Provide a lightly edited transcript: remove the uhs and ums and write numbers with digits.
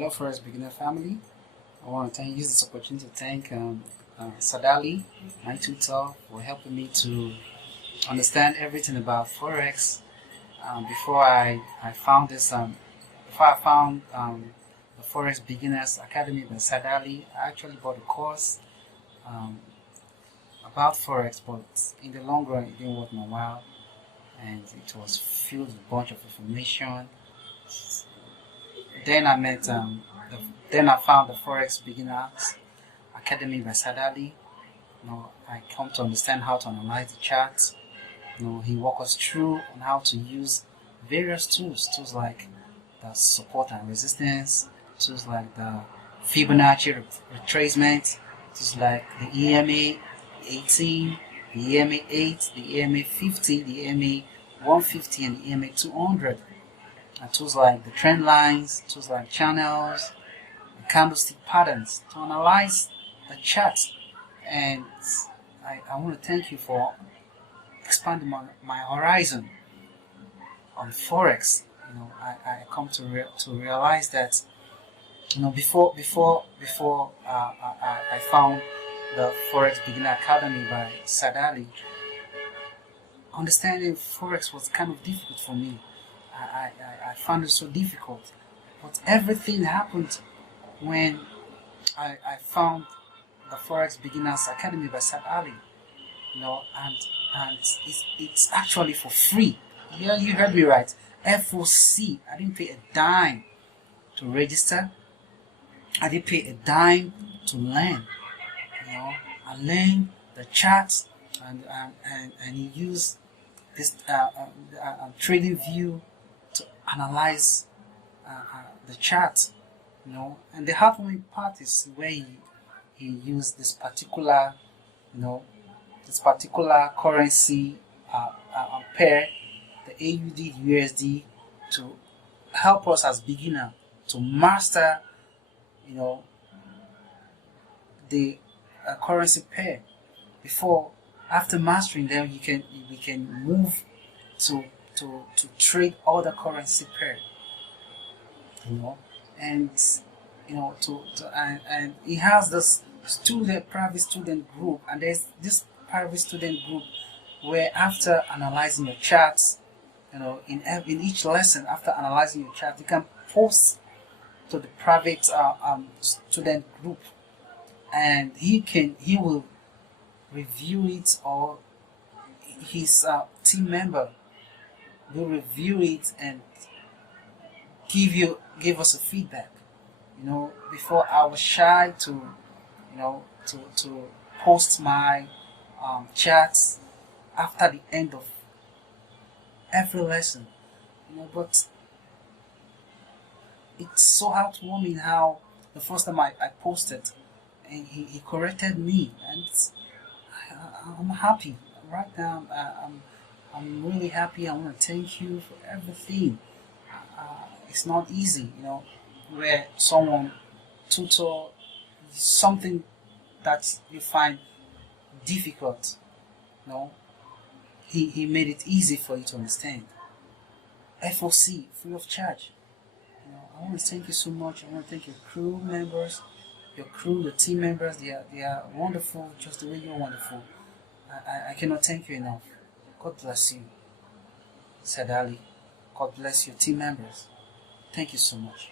Hello, Forex beginner family. I want to use this opportunity to thank Sadali, my tutor, for helping me to understand everything about Forex. Before I found this, before I found the Forex Beginners Academy by Sadali, I actually bought a course um, about Forex, but in the long run, it didn't work my while, and it was filled with a bunch of information. Then I met then I found the Forex Beginners Academy by Sadali. I come to understand how to analyze the charts. He walked us through on how to use various tools like the support and resistance, tools like the Fibonacci retracement, tools like the EMA 18, the EMA 8, the EMA 50, the EMA 150, and the EMA 200. Tools like the trend lines, tools like channels, the candlestick patterns to analyze the charts. And I want to thank you for expanding my horizon on Forex. I come to realize that before I found the Forex Beginner Academy by Sadali, understanding Forex was kind of difficult for me. I found it so difficult, but everything happened when I found the Forex Beginners Academy by Sadali. And it's actually for free. Yeah, you heard me right. FOC. I didn't pay a dime to register. I didn't pay a dime to learn. I learned the charts and you use this TradingView to analyze the chart. And the heartwarming part is where he used this particular currency pair, the AUD USD, to help us as beginner to master the currency pair. After mastering them, we can move to trade other currency pair. And he has this private student group, and there's this private student group where after analyzing your charts, in each lesson, after analyzing your chart, you can post to the private student group, and he will review it, or his team member will review it and give us a feedback. Before I was shy to post my charts after the end of every lesson. But it's so heartwarming how the first time I posted, and he corrected me, and I'm happy right now. I'm really happy. I want to thank you for everything. It's not easy, where someone tutor something that you find difficult. He made it easy for you to understand. FOC, free of charge. I want to thank you so much. I want to thank your crew members, your team members. They are wonderful, just the way you're wonderful. I cannot thank you enough. God bless you, Sadali. God bless your team members. Thank you so much.